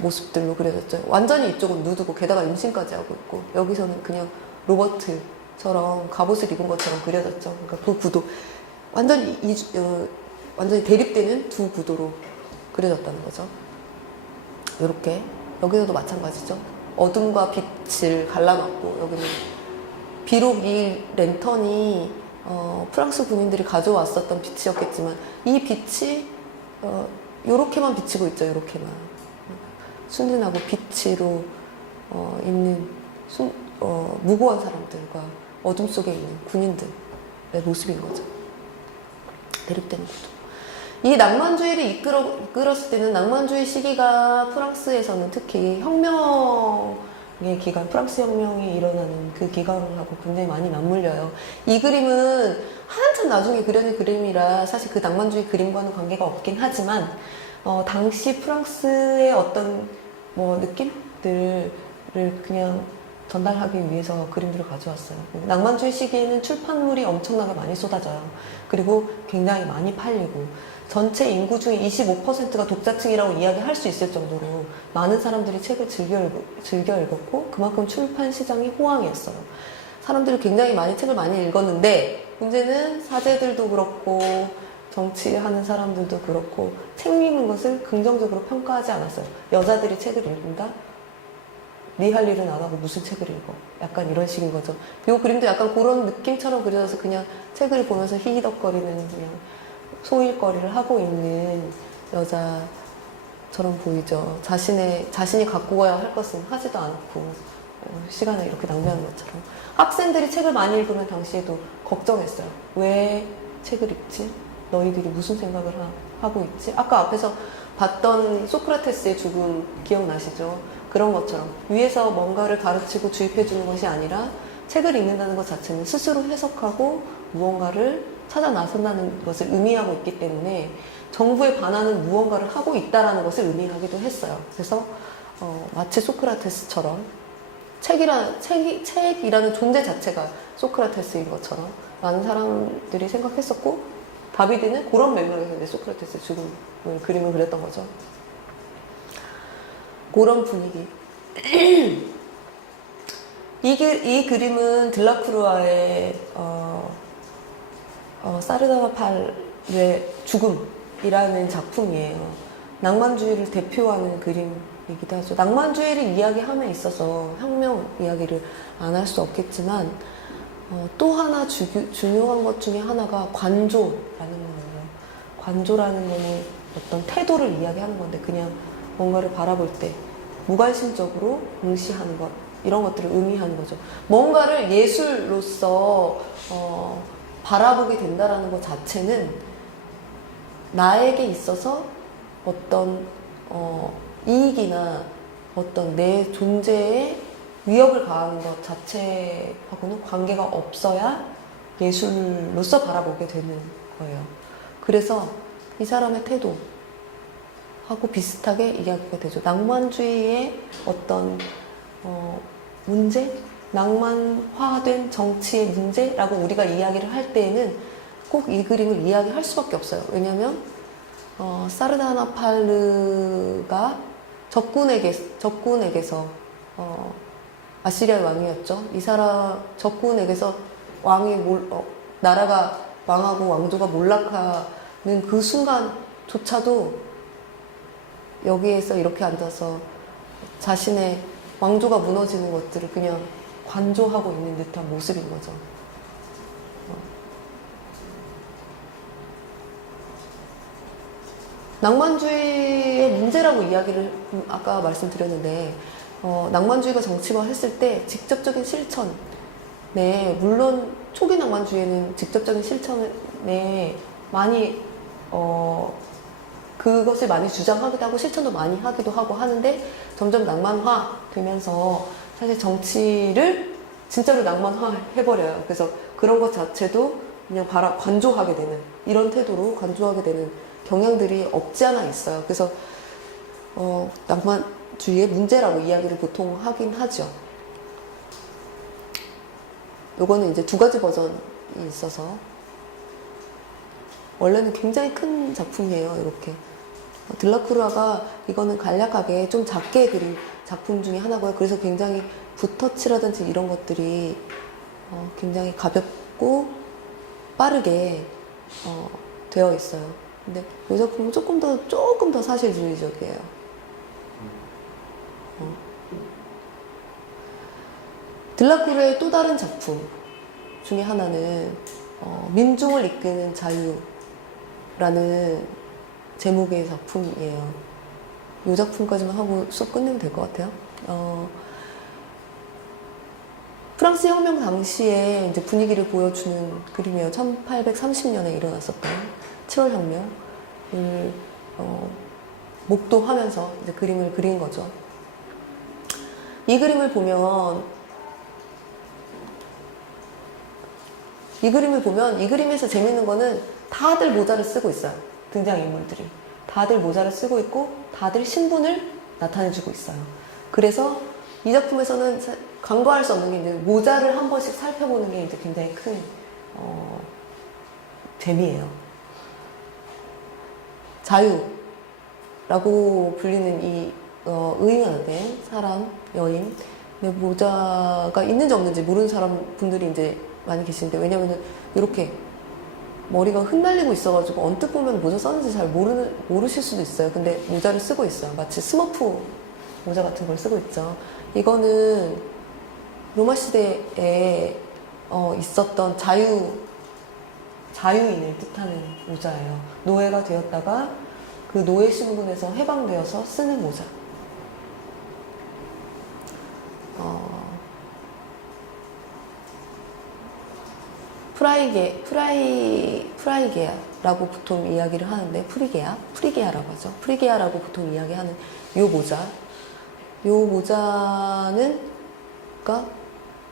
모습들로 그려졌죠. 완전히 이쪽은 누드고 게다가 임신까지 하고 있고, 여기서는 그냥 로버트처럼 갑옷을 입은 것처럼 그려졌죠. 그러니까 그 구도 완전히 대립되는 두 구도로 그려졌다는 거죠. 이렇게 여기서도 마찬가지죠. 어둠과 빛을 갈라놨고, 여기는 비록 이 랜턴이 프랑스 군인들이 가져왔었던 빛이었겠지만 이 빛이 요렇게만 비치고 있죠. 요렇게만 순진하고 빛으로 있는 무고한 사람들과 어둠 속에 있는 군인들의 모습인 거죠. 대립되는 거죠. 이 낭만주의를 이끌었을 때는, 낭만주의 시기가 프랑스에서는 특히 혁명의 기간, 프랑스 혁명이 일어나는 그 기간하고 굉장히 많이 맞물려요. 이 그림은 한참 나중에 그려진 그림이라 사실 그 낭만주의 그림과는 관계가 없긴 하지만, 당시 프랑스의 어떤 느낌들을 그냥 전달하기 위해서 그림들을 가져왔어요. 낭만주의 시기에는 출판물이 엄청나게 많이 쏟아져요. 그리고 굉장히 많이 팔리고, 전체 인구 중에 25%가 독자층이라고 이야기할 수 있을 정도로 많은 사람들이 책을 즐겨 읽었고, 그만큼 출판 시장이 호황이었어요. 사람들이 굉장히 많이 책을 많이 읽었는데, 문제는 사제들도 그렇고 정치하는 사람들도 그렇고 책 읽는 것을 긍정적으로 평가하지 않았어요. 여자들이 책을 읽는다? 네 할 일은 안 하고 무슨 책을 읽어? 약간 이런 식인 거죠. 이 그림도 약간 그런 느낌처럼 그려져서 그냥 책을 보면서 히히덕거리는, 그냥 소일거리를 하고 있는 여자처럼 보이죠. 자신이 갖고 가야 할 것은 하지도 않고 시간을 이렇게 낭비하는 것처럼. 학생들이 책을 많이 읽으면 당시에도 걱정했어요. 왜 책을 읽지? 너희들이 무슨 생각을 하고 있지? 아까 앞에서 봤던 소크라테스의 죽음 기억나시죠? 그런 것처럼 위에서 뭔가를 가르치고 주입해 주는 것이 아니라 책을 읽는다는 것 자체는 스스로 해석하고 무언가를 찾아 나선다는 것을 의미하고 있기 때문에 정부에 반하는 무언가를 하고 있다는 것을 의미하기도 했어요. 그래서 마치 소크라테스처럼 책이라는 존재 자체가 소크라테스인 것처럼 많은 사람들이 생각했었고, 다비드는 그런 맥락에서 이제 소크라테스의 죽음을 그림을 그렸던 거죠. 그런 분위기. 이 그림은 들라크루아의 사르다나 팔의 죽음이라는 작품이에요. 낭만주의를 대표하는 그림이기도 하죠. 낭만주의를 이야기함에 있어서 혁명 이야기를 안 할 수 없겠지만 또 하나 중요한 것 중에 하나가 관조라는 거예요. 관조라는 거는 어떤 태도를 이야기하는 건데, 그냥 뭔가를 바라볼 때 무관심적으로 응시하는 것, 이런 것들을 의미하는 거죠. 뭔가를 예술로서 바라보게 된다라는 것 자체는 나에게 있어서 어떤 이익이나 어떤 내 존재에 위협을 가하는 것 자체하고는 관계가 없어야 예술로서 바라보게 되는 거예요. 그래서 이 사람의 태도하고 비슷하게 이야기가 되죠. 낭만주의의 어떤 문제? 낭만화된 정치의 문제라고 우리가 이야기를 할 때에는 꼭 이 그림을 이야기할 수밖에 없어요. 왜냐하면 사르다나 팔르가 적군에게서 아시리아 왕이었죠. 이 사람 적군에게서 나라가 망하고 왕조가 몰락하는 그 순간조차도 여기에서 이렇게 앉아서 자신의 왕조가 무너지는 것들을 그냥 관조하고 있는 듯한 모습인 거죠. 낭만주의의 문제라고 이야기를 아까 말씀드렸는데, 낭만주의가 정치화했을 때 직접적인 실천에, 물론 초기 낭만주의에는 직접적인 실천에 많이 그것을 많이 주장하기도 하고 실천도 많이 하기도 하고 하는데, 점점 낭만화 되면서 사실 정치를 진짜로 낭만화 해버려요. 그래서 그런 것 자체도 그냥 관조하게 되는, 이런 태도로 관조하게 되는 경향들이 없지 않아 있어요. 그래서 낭만주의의 문제라고 이야기를 보통 하긴 하죠. 요거는 이제 두 가지 버전이 있어서, 원래는 굉장히 큰 작품이에요. 이렇게 들라크루아가 이거는 간략하게 좀 작게 그린 작품 중에 하나고요. 그래서 굉장히 붓터치라든지 이런 것들이 굉장히 가볍고 빠르게 되어 있어요. 근데 이 작품은 조금 더 사실주의적이에요. 들라크루아의 또 다른 작품 중에 하나는 민중을 이끄는 자유라는 제목의 작품이에요. 이 작품까지만 하고 수업 끝내면 될 것 같아요. 프랑스 혁명 당시에 이제 분위기를 보여주는 그림이에요. 1830년에 일어났었던 7월 혁명을 목도하면서 이제 그림을 그린 거죠. 이 그림을 보면 이 그림에서 재밌는 거는 다들 모자를 쓰고 있어요. 등장인물들이. 다들 모자를 쓰고 있고 다들 신분을 나타내주고 있어요. 그래서 이 작품에서는 간과할 수 없는 게 이제 모자를 한 번씩 살펴보는 게 이제 굉장히 큰 재미예요. 자유라고 불리는 이 의인화된 사람, 여인, 근데 모자가 있는지 없는지 모르는 분들이 이제 많이 계시는데, 왜냐면은 이렇게 머리가 흩날리고 있어가지고 언뜻 보면 모자 썼는지 잘 모르실 수도 있어요. 근데 모자를 쓰고 있어요. 마치 스머프 모자 같은 걸 쓰고 있죠. 이거는 로마 시대에 있었던 자유인을 뜻하는 모자예요. 노예가 되었다가 그 노예 신분에서 해방되어서 쓰는 모자. 프라이게아 모자라고 보통 이야기를 하는데, 프리게아라고 하죠. 프리게아라고 보통 이야기하는 요 모자는 그러니까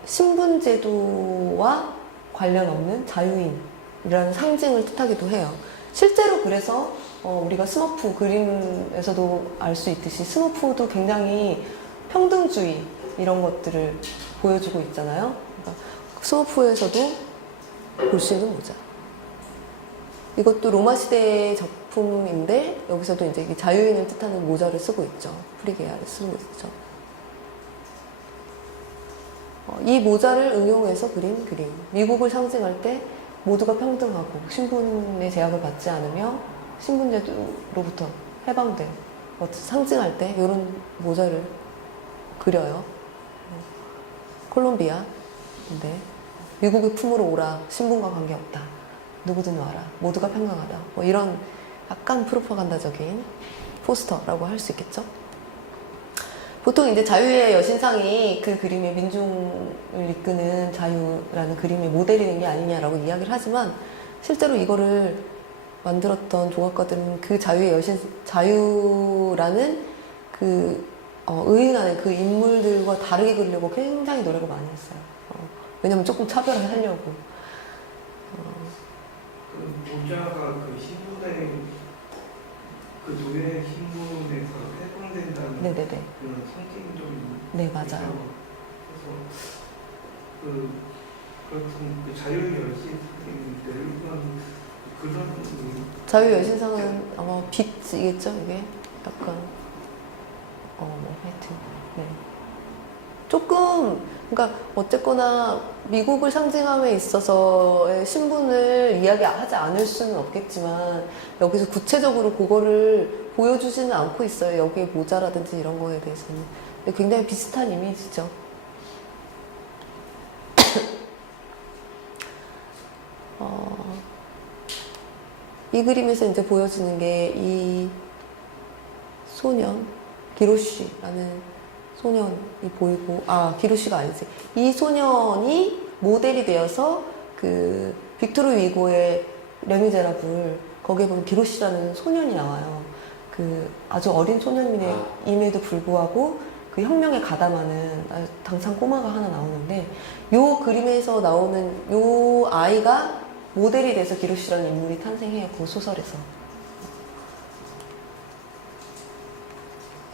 신분제도와 관련 없는 자유인이라는 상징을 뜻하기도 해요. 실제로 그래서 우리가 스머프 그림에서도 알 수 있듯이 스머프도 굉장히 평등주의 이런 것들을 보여주고 있잖아요. 그러니까 스머프에서도 볼 수 있는 모자. 이것도 로마 시대의 작품인데 여기서도 이제 이 자유인을 뜻하는 모자를 쓰고 있죠. 프리게아를 쓰고 있죠. 이 모자를 응용해서 그린 그림. 미국을 상징할 때 모두가 평등하고 신분의 제약을 받지 않으며 신분제도로부터 해방된 것을 상징할 때 이런 모자를 그려요. 콜롬비아인데 미국의 품으로 오라. 신분과 관계없다. 누구든 와라. 모두가 평등하다. 뭐 이런 약간 프로파간다적인 포스터라고 할 수 있겠죠. 보통 이제 자유의 여신상이 그 그림의 민중을 이끄는 자유라는 그림의 모델이 된 게 아니냐라고 이야기를 하지만 실제로 이거를 만들었던 조각가들은 그 자유라는 그 의인하는 그 인물들과 다르게 그리려고 굉장히 노력을 많이 했어요. 왜냐면 조금 차별을 하려고. 그 모자가 그 신분의 그 노예 신분에서 해방된다는 네네네. 그런 상징적인 네, 맞아요. 그래서 그렇던 그 자유의 여신들을 그런 자유의 여신상은 아마 빛이겠죠, 이게? 약간, 하여튼, 네. 조금, 그러니까, 어쨌거나, 미국을 상징함에 있어서의 신분을 이야기하지 않을 수는 없겠지만, 여기서 구체적으로 그거를 보여주지는 않고 있어요. 여기에 모자라든지 이런 거에 대해서는. 근데 굉장히 비슷한 이미지죠. 이 그림에서 이제 보여지는 게 이 소년, 기로시라는 소년이 보이고, 기로시가 아니지. 이 소년이 모델이 되어서 그 빅토르 위고의 레미제라블, 거기에 보면 기로시라는 소년이 나와요. 그 아주 어린 소년임에도 불구하고 그 혁명에 가담하는 당찬 꼬마가 하나 나오는데, 요 그림에서 나오는 요 아이가 모델이 돼서 기로시라는 인물이 탄생해요. 그 소설에서.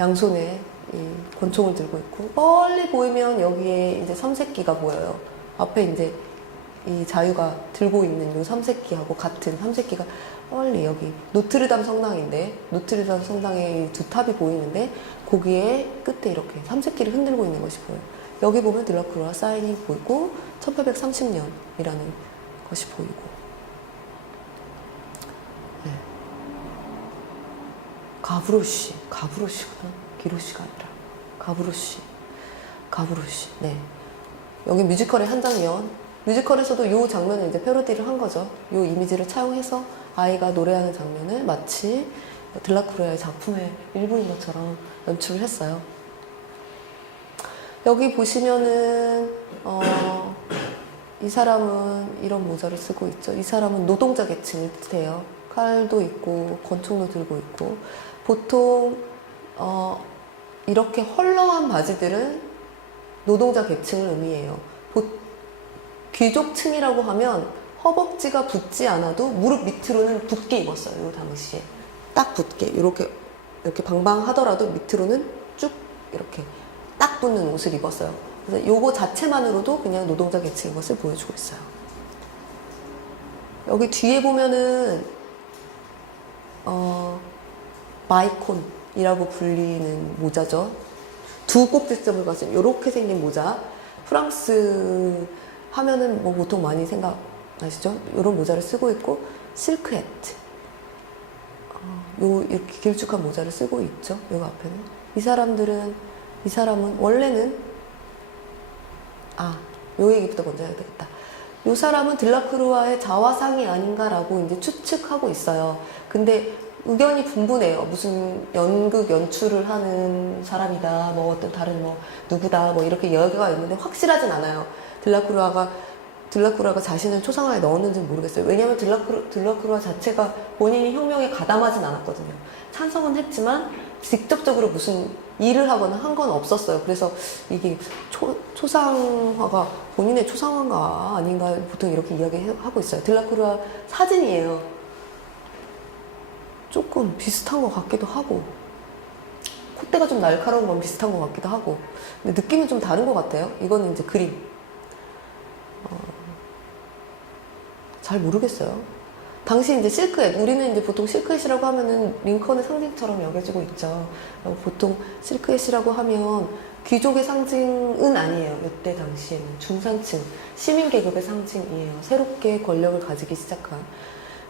양손에 이 권총을 들고 있고, 멀리 보이면 여기에 이제 삼색기가 보여요. 앞에 이제 이 자유가 들고 있는 요 삼색기하고 같은 삼색기가 멀리 여기 노트르담 성당인데, 노트르담 성당에 두 탑이 보이는데, 거기에 끝에 이렇게 삼색기를 흔들고 있는 것이 보여요. 여기 보면 들라크루아 사인이 보이고, 1830년이라는 것이 보이고. 네. 가브로시구나. 기로시가 아니라. 가브로시. 네. 여기 뮤지컬의 한 장면. 뮤지컬에서도 이 장면을 이제 패러디를 한 거죠. 이 이미지를 차용해서 아이가 노래하는 장면을 마치 들라크루아의 작품의 일부인 것처럼 연출을 했어요. 여기 보시면은, 이 사람은 이런 모자를 쓰고 있죠. 이 사람은 노동자 계층을 뜻해요. 칼도 있고, 권총도 들고 있고. 보통, 이렇게 헐렁한 바지들은 노동자 계층을 의미해요. 귀족층이라고 하면 허벅지가 붙지 않아도 무릎 밑으로는 붙게 입었어요. 이 당시에. 딱 붙게. 이렇게 방방하더라도 밑으로는 쭉 이렇게 딱 붙는 옷을 입었어요. 그래서 요거 자체만으로도 그냥 노동자 계층인 것을 보여주고 있어요. 여기 뒤에 보면은 마이콘이라고 불리는 모자죠. 두 꼭지점을 가진 이렇게 생긴 모자. 프랑스 하면은 뭐 보통 많이 생각나시죠? 이런 모자를 쓰고 있고, 실크 해트. 이렇게 길쭉한 모자를 쓰고 있죠. 여기 앞에는. 이 사람은 원래는 요 얘기부터 먼저 해야 되겠다. 이 사람은 들라크루아의 자화상이 아닌가라고 이제 추측하고 있어요. 근데 의견이 분분해요. 무슨 연극 연출을 하는 사람이다, 뭐 어떤 다른 뭐 누구다, 뭐 이렇게 이야기가 있는데 확실하진 않아요. 들라크루아가 들라크루아가 자신을 초상화에 넣었는지는 모르겠어요. 왜냐하면 들라크루아 자체가 본인이 혁명에 가담하진 않았거든요. 찬성은 했지만 직접적으로 무슨 일을 하거나 한 건 없었어요. 그래서 이게 초상화가 본인의 초상화가 아닌가 보통 이렇게 이야기하고 있어요. 들라크루아 사진이에요. 조금 비슷한 것 같기도 하고 콧대가 좀 날카로운 건 비슷한 것 같기도 하고 근데 느낌은 좀 다른 것 같아요. 이거는 이제 그림. 잘 모르겠어요. 당시 이제 실크햇, 우리는 이제 보통 실크햇이라고 하면은 링컨의 상징처럼 여겨지고 있죠. 보통 실크햇이라고 하면 귀족의 상징은 아니에요. 이때 당시에는 중산층, 시민 계급의 상징이에요. 새롭게 권력을 가지기 시작한.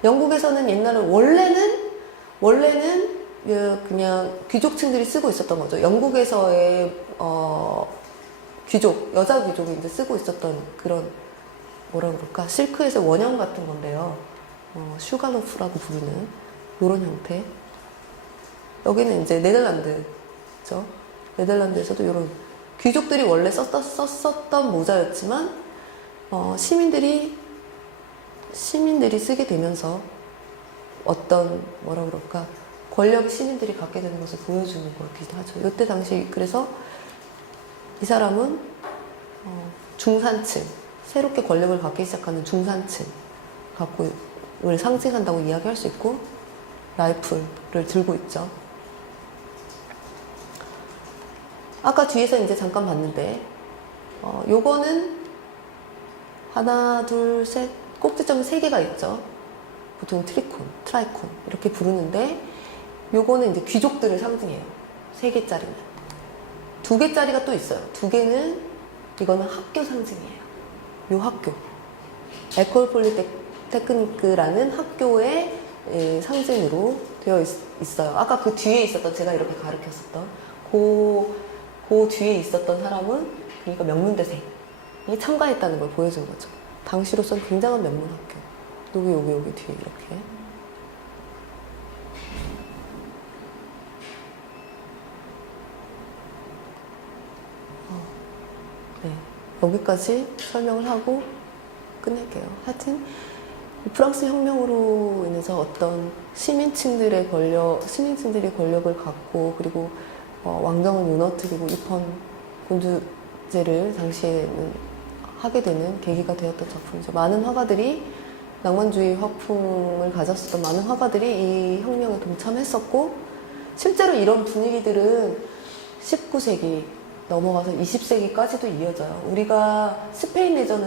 영국에서는 옛날에 원래는 그냥 귀족층들이 쓰고 있었던 거죠. 영국에서의 귀족, 여자 귀족이 이제 쓰고 있었던 그런 뭐라 그럴까 실크햇의 원형 같은 건데요. 슈가로프라고 부르는 이런 형태. 여기는 이제 네덜란드죠. 네덜란드에서도 이런 귀족들이 원래 썼었던 모자였지만 시민들이 쓰게 되면서 어떤 뭐라 그럴까 권력을 시민들이 갖게 되는 것을 보여주는 거기도 하죠. 이때 당시 그래서 이 사람은 중산층, 새롭게 권력을 갖기 시작하는 중산층 을 상징한다고 이야기할 수 있고 라이플을 들고 있죠. 아까 뒤에서 이제 잠깐 봤는데 요거는 하나, 둘, 셋 꼭지점이 3개가 있죠. 보통 트라이콘 이렇게 부르는데 요거는 이제 귀족들을 상징해요. 3개짜리는. 2개짜리가 또 있어요. 2개는 이거는 학교 상징이에요. 요 학교. 에콜 폴리테크니크라는 학교의 상징으로 되어 있어요. 아까 그 뒤에 있었던 제가 이렇게 가르쳤었던 그 뒤에 있었던 사람은 그러니까 명문대생이 참가했다는 걸 보여준 거죠. 당시로서는 굉장한 명문 학교. 여기 뒤에 이렇게. 네, 여기까지 설명을 하고 끝낼게요. 하여튼 프랑스 혁명으로 인해서 어떤 시민층들이 권력을 갖고 그리고 왕정을 무너뜨리고 입헌 군주제를 당시에는 하게 되는 계기가 되었던 작품이죠. 많은 화가들이 낭만주의 화풍을 가졌었던 많은 화가들이 이 혁명에 동참했었고 실제로 이런 분위기들은 19세기 넘어가서 20세기까지도 이어져요. 우리가 스페인 내전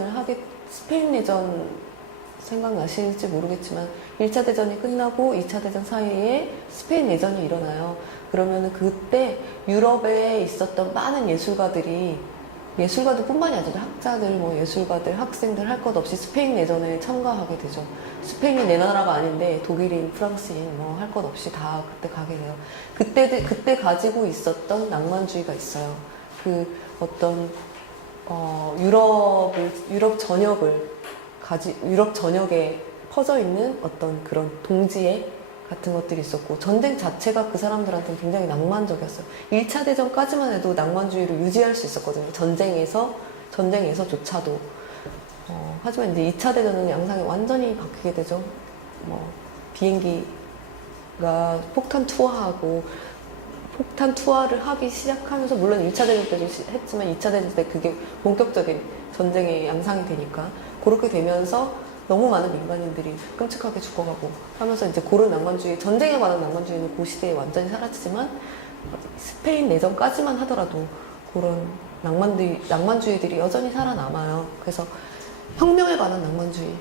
생각나실지 모르겠지만 1차 대전이 끝나고 2차 대전 사이에 스페인 내전이 일어나요. 그러면 그때 유럽에 있었던 많은 예술가들뿐만이 아니라 학자들, 예술가들, 학생들 할 것 없이 스페인 내전에 참가하게 되죠. 스페인이 내 나라가 아닌데 독일인, 프랑스인 할 것 없이 다 그때 가게 돼요. 그때 가지고 있었던 낭만주의가 있어요. 그 어떤 유럽 전역에 퍼져 있는 어떤 그런 동지애 같은 것들이 있었고 전쟁 자체가 그 사람들한테는 굉장히 낭만적이었어요. 1차 대전까지만 해도 낭만주의를 유지할 수 있었거든요. 전쟁에서조차도. 하지만 이제 2차 대전은 양상이 완전히 바뀌게 되죠. 비행기가 폭탄 투하를 하기 시작하면서 물론 1차 대전 때도 했지만 2차 대전 때 그게 본격적인 전쟁의 양상이 되니까 그렇게 되면서 너무 많은 민간인들이 끔찍하게 죽어가고 하면서 이제 그런 낭만주의, 전쟁에 관한 낭만주의는 그 시대에 완전히 사라지지만 스페인 내전까지만 하더라도 그런 낭만주의들이 여전히 살아남아요. 그래서 혁명에 관한 낭만주의가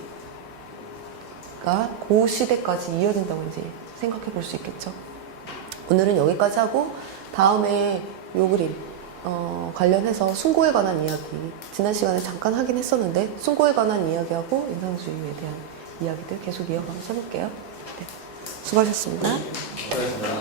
그 시대까지 이어진다고 이제 생각해 볼 수 있겠죠. 오늘은 여기까지 하고 다음에 요 그림 관련해서 숭고에 관한 이야기 지난 시간에 잠깐 하긴 했었는데 숭고에 관한 이야기하고 인상주의에 대한 이야기들 계속 이어가면서 해볼게요. 네. 수고하셨습니다. 수고하셨습니다.